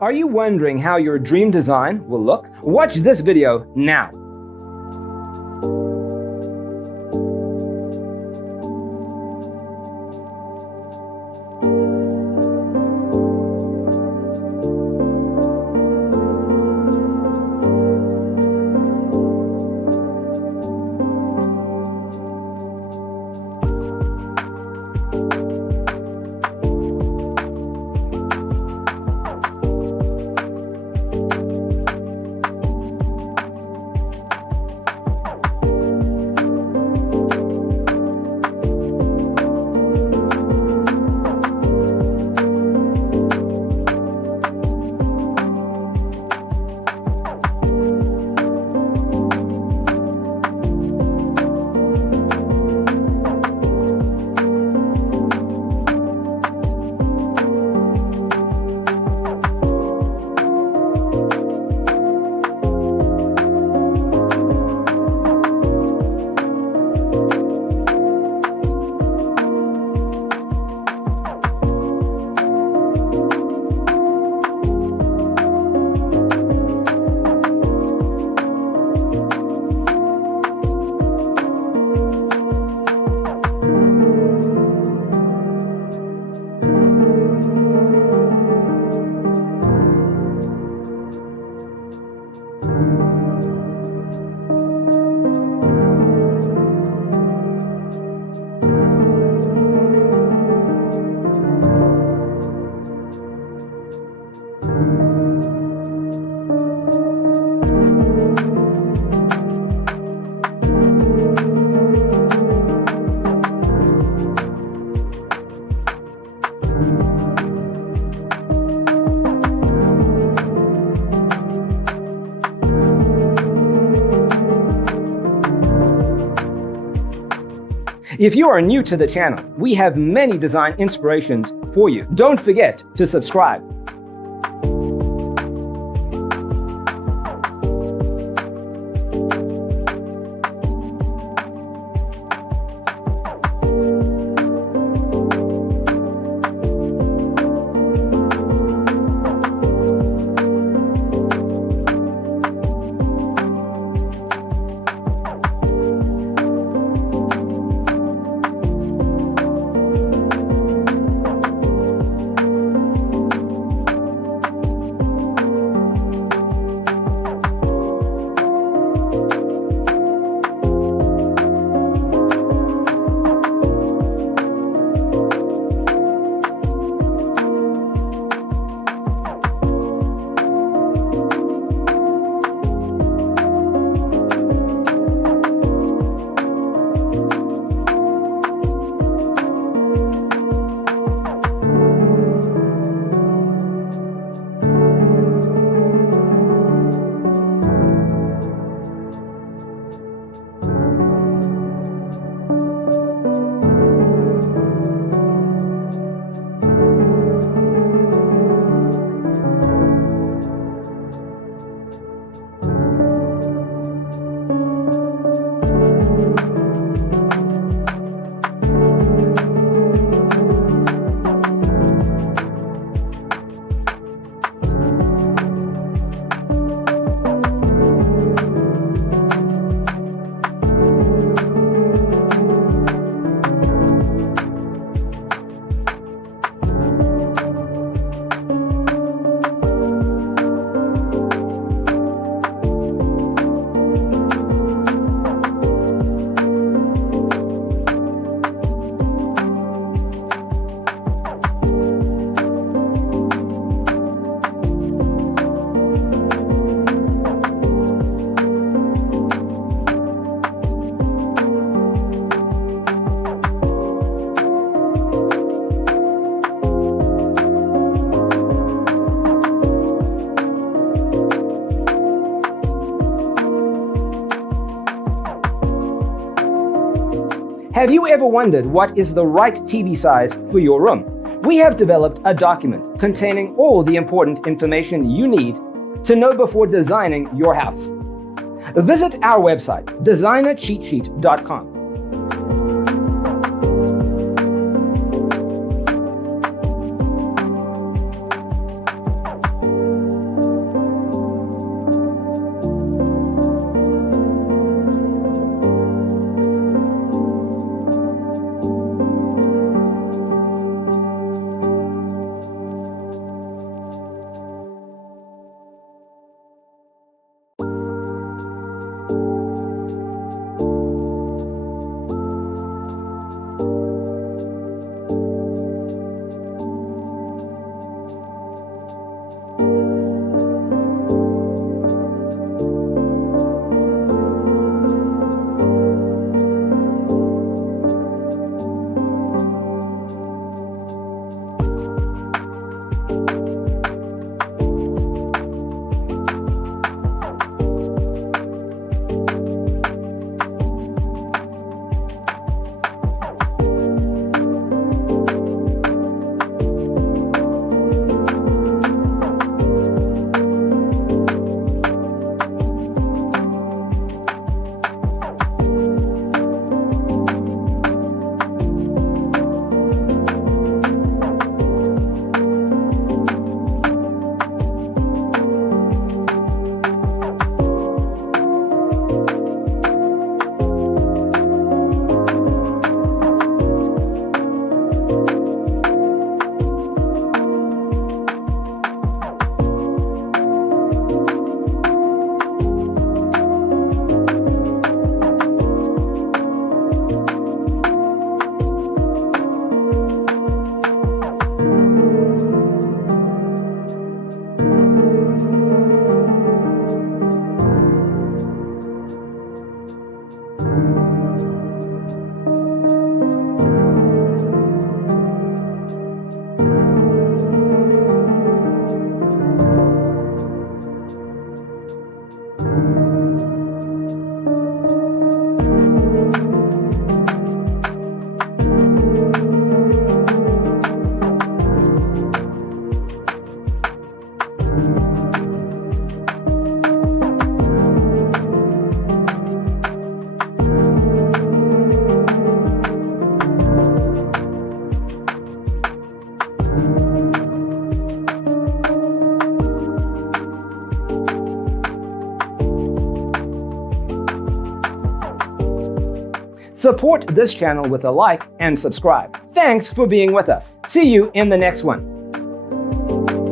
Are you wondering how your dream design will look? Watch this video now. If you are new to the channel, we have many design inspirations for you. Don't forget to subscribe. Have you ever wondered what is the right TV size for your room? We have developed a document containing all the important information you need to know before designing your house. Visit our website, designercheatsheet.com. Support this channel with a like and subscribe. Thanks for being with us. See you in the next one.